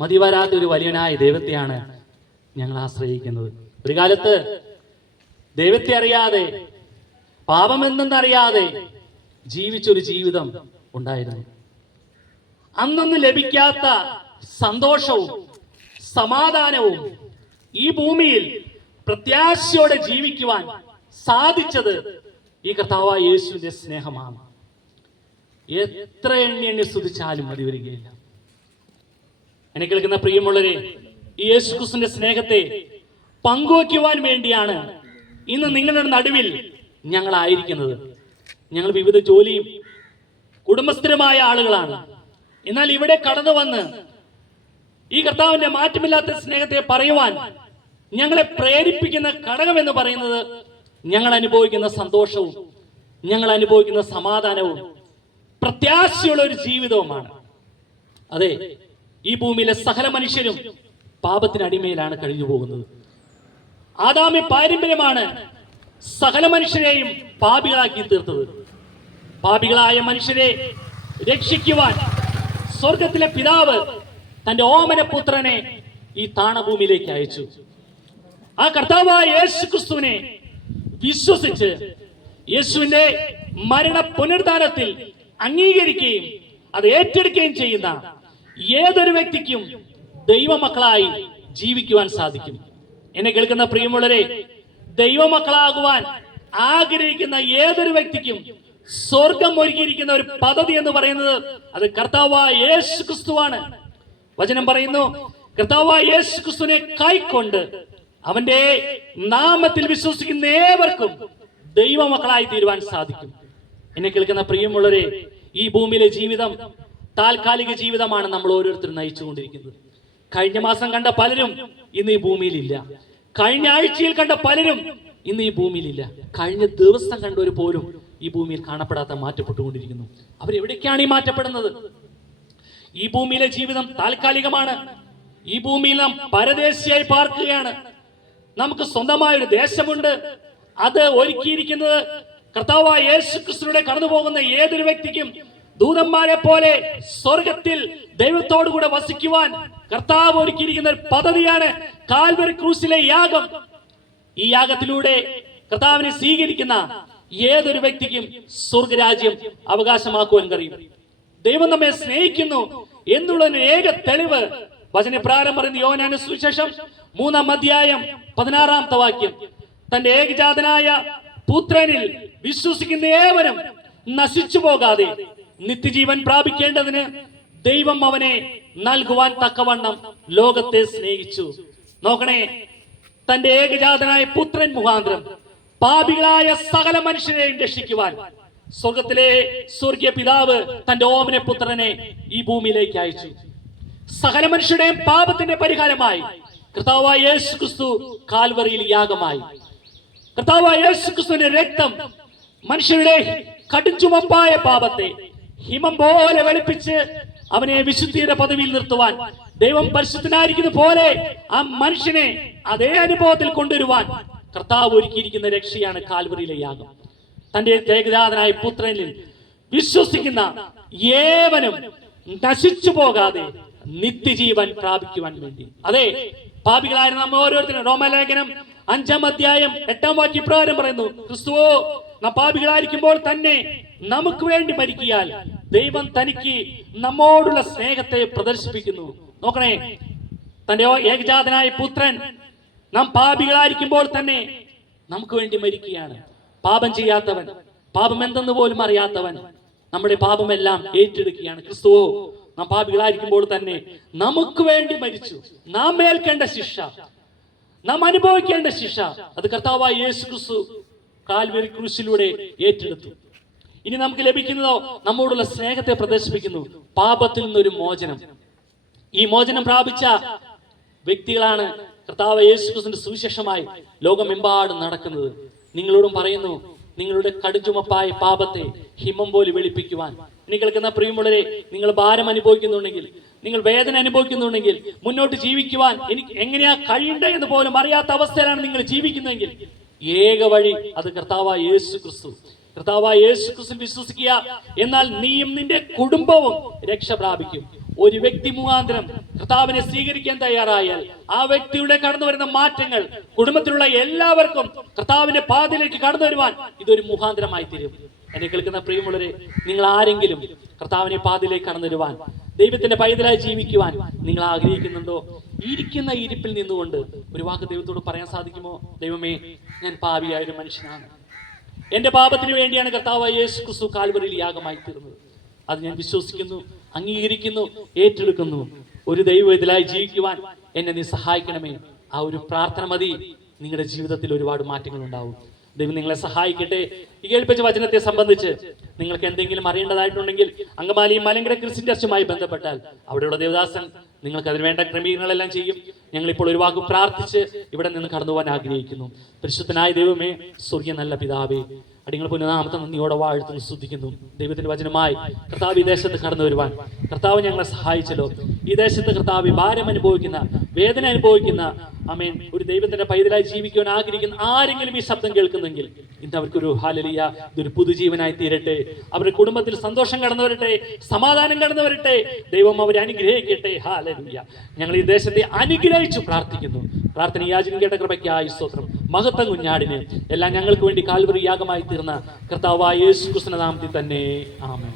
മതിവരാത്ത ഒരു വലിയനായ ദൈവത്തെയാണ് ഞങ്ങൾ ആശ്രയിക്കുന്നത്. ഒരു കാലത്ത് ദൈവത്തെ അറിയാതെ, പാപം എന്തെന്നറിയാതെ ജീവിച്ചൊരു ജീവിതം ഉണ്ടായിരുന്നു. അന്നൊന്നും ലഭിക്കാത്ത സന്തോഷവും സമാധാനവും ഈ ഭൂമിയിൽ പ്രത്യാശയോടെ ജീവിക്കുവാൻ സാധിച്ചത് ഈ കർത്താവായ യേശുവിന്റെ സ്നേഹമാണ്. എത്ര എണ്ണി സ്തുതിച്ചാലും മതി വരികയില്ല. എന്നെ കേൾക്കുന്ന പ്രിയമുള്ളവരെ, ഈ യേശുക്രിസ്തുവിന്റെ സ്നേഹത്തെ പങ്കുവയ്ക്കുവാൻ വേണ്ടിയാണ് ഇന്ന് നിങ്ങളുടെ നടുവിൽ ഞങ്ങളായിരിക്കുന്നത്. ഞങ്ങൾ വിവിധ ജോലിയും കുടുംബസ്ഥരുമായ ആളുകളാണ്. എന്നാൽ ഇവിടെ കടന്നു വന്ന് ഈ കർത്താവിന്റെ മാറ്റമില്ലാത്ത സ്നേഹത്തെ പറയുവാൻ ഞങ്ങളെ പ്രേരിപ്പിക്കുന്ന ഘടകം എന്ന് പറയുന്നത് ഞങ്ങൾ അനുഭവിക്കുന്ന സന്തോഷവും ഞങ്ങൾ അനുഭവിക്കുന്ന സമാധാനവും പ്രത്യാശയുള്ള ഒരു ജീവിതവുമാണ്. അതെ, ഈ ഭൂമിയിലെ സകല മനുഷ്യരും പാപത്തിന് അടിമയിലാണ് കഴിഞ്ഞു പോകുന്നത്. ആദാമി പാരമ്പര്യമാണ് സകല മനുഷ്യരെയും പാപികളാക്കി തീർത്തത്. പാപികളായ മനുഷ്യരെ രക്ഷിക്കുവാൻ സ്വർഗത്തിലെ പിതാവ് തന്റെ ഓമനപുത്രനെ ഈ താണഭൂമിയിലേക്ക് അയച്ചു. ആ കർത്താവായ യേശു ക്രിസ്തുവിനെ വിശ്വസിച്ച് യേശുവിന്റെ മരണ പുനരുദ്ധാനത്തിൽ അംഗീകരിക്കുകയും അത് ഏറ്റെടുക്കുകയും ചെയ്യുന്ന ഏതൊരു വ്യക്തിക്കും ദൈവമക്കളായി ജീവിക്കുവാൻ സാധിക്കും. എന്നെ കേൾക്കുന്ന പ്രിയമുള്ളവരെ, ദൈവമക്കളാകുവാൻ ആഗ്രഹിക്കുന്ന ഏതൊരു വ്യക്തിക്കും സ്വർഗം ഒരുക്കിയിരിക്കുന്ന ഒരു പദ്ധതി എന്ന് പറയുന്നത് അത് കർത്താവായ യേശു ക്രിസ്തുവാണ്. വചനം പറയുന്നു, കർത്താവായ യേശു ക്രിസ്തുവിനെ കൈക്കൊണ്ട് അവന്റെ നാമത്തിൽ വിശ്വസിക്കുന്ന ഏവർക്കും ദൈവമക്കളായി തീരുവാൻ സാധിക്കും. എന്നെ കേൾക്കുന്ന പ്രിയമുള്ളവരെ, ഈ ഭൂമിയിലെ ജീവിതം താൽക്കാലിക ജീവിതമാണ് നമ്മൾ ഓരോരുത്തരും നയിച്ചുകൊണ്ടിരിക്കുന്നത്. കഴിഞ്ഞ മാസം കണ്ട പലരും ഇന്ന് ഈ ഭൂമിയിലില്ല. കഴിഞ്ഞ ആഴ്ചയിൽ കണ്ട പലരും ഇന്ന് ഈ ഭൂമിയിലില്ല. കഴിഞ്ഞ ദിവസം കണ്ടവർ പോലും ഈ ഭൂമിയിൽ കാണപ്പെടാത്ത മാറ്റപ്പെട്ടുകൊണ്ടിരിക്കുന്നു. അവരെവിടേക്കാണ് ഈ മാറ്റപ്പെടുന്നത്? ഈ ഭൂമിയിലെ ജീവിതം താൽക്കാലികമാണ്. ഈ ഭൂമിയിൽ നാം പരദേശിയായി പാർക്കുകയാണ്. നമുക്ക് സ്വന്തമായ ഒരു ദേശമുണ്ട്. അത് ഒരുക്കിയിരിക്കുന്നത് കർത്താവായ യേശു ക്രിസ്തുവിലൂടെ കടന്നു പോകുന്ന ഏതൊരു വ്യക്തിക്കും ദൂതന്മാരെ പോലെ സ്വർഗത്തിൽ ദൈവത്തോടു കൂടെ വസിക്കുവാൻ കർത്താവ് ഒരുക്കിയിരിക്കുന്ന ഒരു പദ്ധതിയാണ് കാൽവരി ക്രൂസിലെ യാഗം. ഈ യാഗത്തിലൂടെ കർത്താവിനെ സ്വീകരിക്കുന്ന ഏതൊരു വ്യക്തിക്കും സ്വർഗരാജ്യം അവകാശമാക്കുവാൻ കഴിയും. ദൈവം നമ്മെ സ്നേഹിക്കുന്നു എന്നുള്ളതിന് ഏക തെളിവ് വചനപ്രകാരം പറയുന്ന യോഹന്നാന്റെ സുവിശേഷം 3-ാം അധ്യായം 16-ാമത്തെ വാക്യം, തന്റെ ഏകജാതനായ പുത്രനിൽ വിശ്വസിക്കുന്ന ഏവരും നശിച്ചു പോകാതെ നിത്യജീവൻ പ്രാപിക്കേണ്ടതിന് ദൈവം അവനെ നൽകുവാൻ തക്കവണ്ണം ലോകത്തെ സ്നേഹിച്ചു. നോക്കണേ, തന്റെ ഏകജാതനായ പുത്രൻ മുഖാന്തരം പാപികളായ സകല മനുഷ്യരെയും രക്ഷിക്കുവാൻ സ്വർഗത്തിലെ സ്വർഗീയ പിതാവ് തന്റെ ഓമന പുത്രനെ ഈ ഭൂമിയിലേക്ക് അയച്ചു. സകല മനുഷ്യരുടെയും പാപത്തിന്റെ പരിഹാരമായി കർത്താവായ യേശു ക്രിസ്തു കാൽവറിയിൽ യാഗമായി. കർത്താവായ യേശു ക്രിസ്തുവിന്റെ രക്തം മനുഷ്യരുടെ കടുംചുമപ്പായ പാപത്തെ ഹിമം പോലെ വെളുപ്പിച്ച് അവനെ വിശുദ്ധിയുടെ പദവിയിൽ നിർത്തുവാൻ, ദൈവം പരിശുദ്ധനായിരിക്കുന്ന പോലെ ആ മനുഷ്യനെ അതേ അനുഭവത്തിൽ കൊണ്ടുവരുവാൻ കർത്താവ് ഒരുക്കിയിരിക്കുന്ന രക്ഷയാണ് കാൽവറിയിലെ യാഗം. തന്റെ ഏകജാതനായ പുത്രനിൽ വിശ്വസിക്കുന്ന ഏവനും നശിച്ചു പോകാതെ നിത്യജീവൻ പ്രാപിക്കുവാൻ വേണ്ടി. അതെ, പാപികളായ നാം ഓരോരുത്തരും, റോമലേഖനം 5-ാം അധ്യായം 8-ാം വാക്യപ്രകാരം പറയുന്നു, ക്രിസ്തുവോ നാം പാപികളായിരിക്കുമ്പോൾ തന്നെ നമുക്ക് വേണ്ടി മരിക്കിയാൽ ദൈവം തനിക്ക് നമ്മോടുള്ള സ്നേഹത്തെ പ്രദർശിപ്പിക്കുന്നു. നോക്കണേ, തന്റെ ഏകജാതനായ പുത്രൻ നാം പാപികളായിരിക്കുമ്പോൾ തന്നെ നമുക്ക് വേണ്ടി മരിക്കുകയാണ്. പാപം ചെയ്യാത്തവൻ, പാപം എന്തെന്ന് പോലും അറിയാത്തവൻ നമ്മുടെ പാപമെല്ലാം ഏറ്റെടുക്കുകയാണ്. ക്രിസ്തുവോ നാം പാപികളായിരിക്കുമ്പോൾ തന്നെ നമുക്ക് വേണ്ടി മരിച്ചു. നാം ഏൽക്കേണ്ട ശിക്ഷ, നാം അനുഭവിക്കേണ്ട ശിക്ഷ അത് കർത്താവായ യേശു ക്രിസ്തു കാൽവരി ക്രൂശിലൂടെ ഏറ്റെടുത്തു. ഇനി നമുക്ക് ലഭിക്കുന്നതോ നമ്മോടുള്ള സ്നേഹത്തെ പ്രദർശിപ്പിക്കുന്നു, പാപത്തിൽ നിന്നൊരു മോചനം. ഈ മോചനം പ്രാപിച്ച വ്യക്തികളാണ് കർത്താവ് യേശു ക്രിസ്തുവിന്റെ സുവിശേഷമായി ലോകമെമ്പാടും നടക്കുന്നത്. നിങ്ങളോടും പറയുന്നു, നിങ്ങളുടെ കടുചുമപ്പായ പാപത്തെ ഹിമം പോലെ വെളുപ്പിക്കുവാൻ. ഇനി കേൾക്കുന്ന പ്രിയമുള്ളവരെ, നിങ്ങൾ ഭാരം അനുഭവിക്കുന്നുണ്ടെങ്കിൽ, നിങ്ങൾ വേദന അനുഭവിക്കുന്നുണ്ടെങ്കിൽ, മുന്നോട്ട് ജീവിക്കുവാൻ എനിക്ക് എങ്ങനെയാ കഴിയണ്ടേ എന്ന് പോലും അറിയാത്ത അവസ്ഥയിലാണ് നിങ്ങൾ ജീവിക്കുന്നതെങ്കിൽ, ഏക വഴി അത് കർത്താവായ യേശു ക്രിസ്തു. കർത്താവായ യേശു ക്രിസ്തു വിശ്വസിക്കുക, എന്നാൽ നീയും നിന്റെ കുടുംബവും രക്ഷ പ്രാപിക്കും. ഒരു വ്യക്തി മുഖാന്തരം കർത്താവിനെ സ്വീകരിക്കാൻ തയ്യാറായാൽ ആ വ്യക്തിയുടെ കടന്നു വരുന്ന മാറ്റങ്ങൾ കുടുംബത്തിലുള്ള എല്ലാവർക്കും കർത്താവിന്റെ പാതയിലേക്ക് കടന്നു വരുവാൻ ഇതൊരു മുഖാന്തരമായി തീരും. എന്നെ കേൾക്കുന്ന പ്രിയമുള്ളവരെ, നിങ്ങൾ ആരെങ്കിലും കർത്താവിനെ പാതയിലേക്ക് കടന്നു വരുവാൻ, ദൈവത്തിന്റെ പൈതലായി ജീവിക്കുവാൻ നിങ്ങൾ ആഗ്രഹിക്കുന്നുണ്ടോ? ഇരിക്കുന്ന ഇരിപ്പിൽ നിന്നുകൊണ്ട് ഒരു വാക്ക് ദൈവത്തോട് പറയാൻ സാധിക്കുമോ? ദൈവമേ, ഞാൻ പാപിയായ ഒരു മനുഷ്യനാണ്. എന്റെ പാപത്തിന് വേണ്ടിയാണ് കർത്താവായ യേശു ക്രിസ്തു കാൽവറിയിൽ യാഗമായി തീർന്നത്. അത് ഞാൻ വിശ്വസിക്കുന്നു, അംഗീകരിക്കുന്നു, ഏറ്റെടുക്കുന്നു. ഒരു ദൈവത്തിലായി ജീവിക്കുവാൻ എന്നെ നീ സഹായിക്കണമേ. ആ ഒരു പ്രാർത്ഥന മതി, നിങ്ങളുടെ ജീവിതത്തിൽ ഒരുപാട് മാറ്റങ്ങൾ ഉണ്ടാവും. ദൈവം നിങ്ങളെ സഹായിക്കട്ടെ. ഈ കേൾപ്പിച്ച വചനത്തെ സംബന്ധിച്ച് നിങ്ങൾക്ക് എന്തെങ്കിലും അറിയേണ്ടതായിട്ടുണ്ടെങ്കിൽ അങ്കമാലിയും മലങ്കര ക്രിസ്ത്യൻ ചർച്ചുമായി ബന്ധപ്പെട്ടാൽ അവിടെയുള്ള ദേവദാസൻ നിങ്ങൾക്ക് അതിന് വേണ്ട ക്രമീകരണങ്ങളെല്ലാം ചെയ്യും. ഞങ്ങളിപ്പോൾ ഒരു വാക്ക് പ്രാർത്ഥിച്ച് ഇവിടെ നിന്ന് കടന്നു പോകാൻ ആഗ്രഹിക്കുന്നു. പരിശുദ്ധനായ ദൈവമേ, സ്വർഗീയ നല്ല പിതാവേ, അടിങ്ങൾ പുനഃനാമത്തെ നന്ദിയോടെ വാഴ്ത്തുന്നു, സ്തുതിക്കുന്നു. ദൈവത്തിന്റെ വചനമായി കർത്താവ് ഈ ദേശത്ത് കടന്നു വരുവാൻ കർത്താവ് ഞങ്ങളെ സഹായിച്ചല്ലോ. ഈ ദേശത്ത് കർത്താവ് ഭാരം അനുഭവിക്കുന്ന, വേദന അനുഭവിക്കുന്ന, ആമേൻ, ഒരു ദൈവത്തിന്റെ പൈതലായി ജീവിക്കുവാൻ ആഗ്രഹിക്കുന്ന ആരെങ്കിലും ഈ ശബ്ദം കേൾക്കുന്നെങ്കിൽ ഇന്ന് അവർക്കൊരു ഹല്ലേലൂയ, ഇതൊരു പുതുജീവനായി തീരട്ടെ. അവരുടെ കുടുംബത്തിൽ സന്തോഷം കടന്നു വരട്ടെ, സമാധാനം കടന്നു വരട്ടെ. ദൈവം അവരെ അനുഗ്രഹിക്കട്ടെ. ഹല്ലേലൂയ. ഞങ്ങൾ ഈ ദേശത്തെ അനുഗ്രഹിച്ചു പ്രാർത്ഥിക്കുന്നു. പ്രാർത്ഥന യാചന കേട്ട കൃപയ്ക്കായി സ്തോത്രം. മഹത്വം കുഞ്ഞാടിന് എല്ലാം ഞങ്ങൾക്ക് വേണ്ടി കാൽവറി യാഗമായി തീർന്ന കർത്താവായ യേശു ക്രിസ്തുവിന്റെ നാമത്തിൽ തന്നെ ആമേൻ.